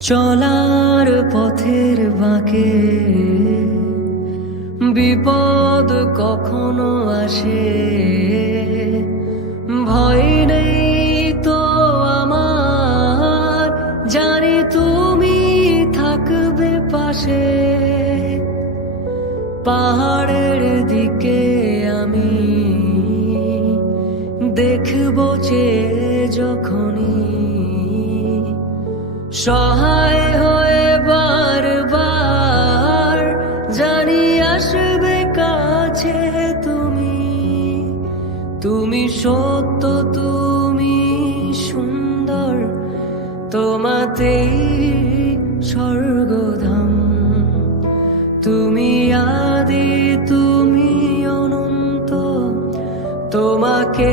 চলার পথের বাঁকে বিপদ কখনো আসে, ভয় নেই তো আমার, জানি তুমি থাকবে পাশে। পাহাড়ের দিকে আমি দেখবো চেয়ে যখনই, সহায় হয়ে বারবার জানি আসবে কাছে তুমি। তুমি সত্য, তুমি সুন্দর, তোমাতেই স্বর্গধাম। তুমি আদি, তুমি অনন্ত, তোমাকে